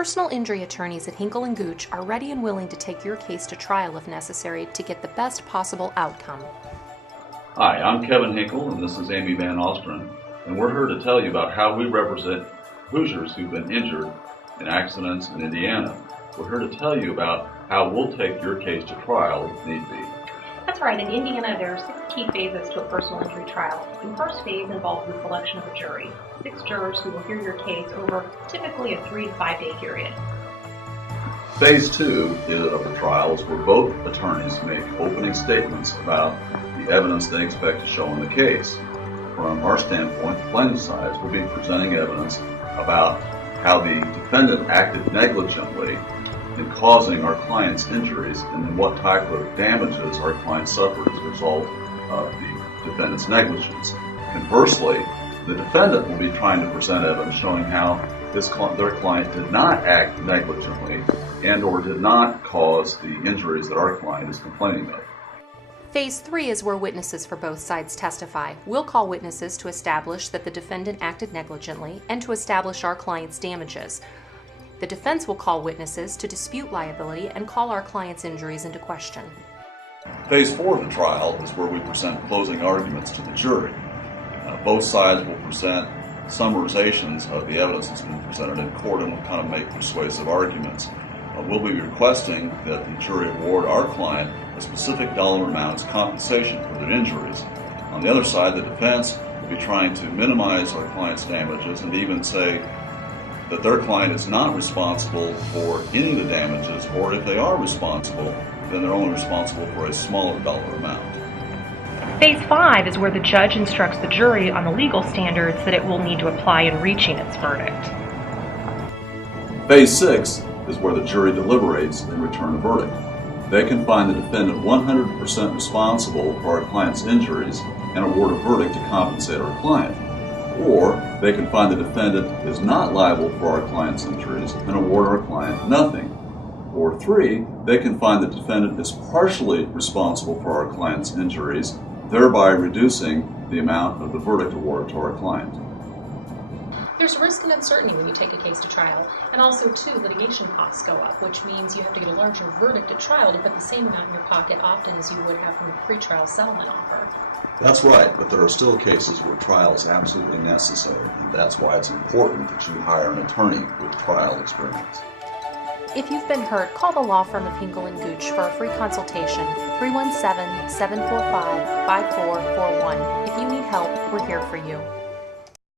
Personal injury attorneys at Hinkle and Gooch are ready and willing to take your case to trial if necessary to get the best possible outcome. Hi, I'm Kevin Hinkle, and this is Amy Van Ostrin, and we're here to tell you about how we represent Hoosiers who've been injured in accidents in Indiana. We're here to tell you about how we'll take your case to trial if need be. That's right. In Indiana, there are 6 key phases to a personal injury trial. The first phase involves the selection of a jury, 6 jurors who will hear your case over typically a 3 to 5 day period. Phase 2 of the trial is where both attorneys make opening statements about the evidence they expect to show in the case. From our standpoint, the plaintiff's side will be presenting evidence about how the defendant acted negligently in causing our client's injuries and then what type of damages our client suffered as a result of the defendant's negligence. Conversely, the defendant will be trying to present evidence showing how their client did not act negligently and or did not cause the injuries that our client is complaining of. Phase 3 is where witnesses for both sides testify. We'll call witnesses to establish that the defendant acted negligently and to establish our client's damages. The defense will call witnesses to dispute liability and call our client's injuries into question. Phase 4 of the trial is where we present closing arguments to the jury. Both sides will present summarizations of the evidence that's been presented in court and will kind of make persuasive arguments. We'll be requesting that the jury award our client a specific dollar amount as compensation for their injuries. On the other side, the defense will be trying to minimize our client's damages and even say that their client is not responsible for any of the damages, or if they are responsible, then they're only responsible for a smaller dollar amount. Phase 5 is where the judge instructs the jury on the legal standards that it will need to apply in reaching its verdict. Phase 6 is where the jury deliberates and return a verdict. They can find the defendant 100% responsible for our client's injuries and award a verdict to compensate our client. Or they can find the defendant is not liable for our client's injuries and award our client nothing. Or 3, they can find the defendant is partially responsible for our client's injuries, thereby reducing the amount of the verdict award to our client. There's risk and uncertainty when you take a case to trial, and also, too, litigation costs go up, which means you have to get a larger verdict at trial to put the same amount in your pocket often as you would have from a pretrial settlement offer. That's right, but there are still cases where trial is absolutely necessary, and that's why it's important that you hire an attorney with trial experience. If you've been hurt, call the law firm of Hinkle and Gooch for a free consultation, 317-745-5441. If you need help, we're here for you.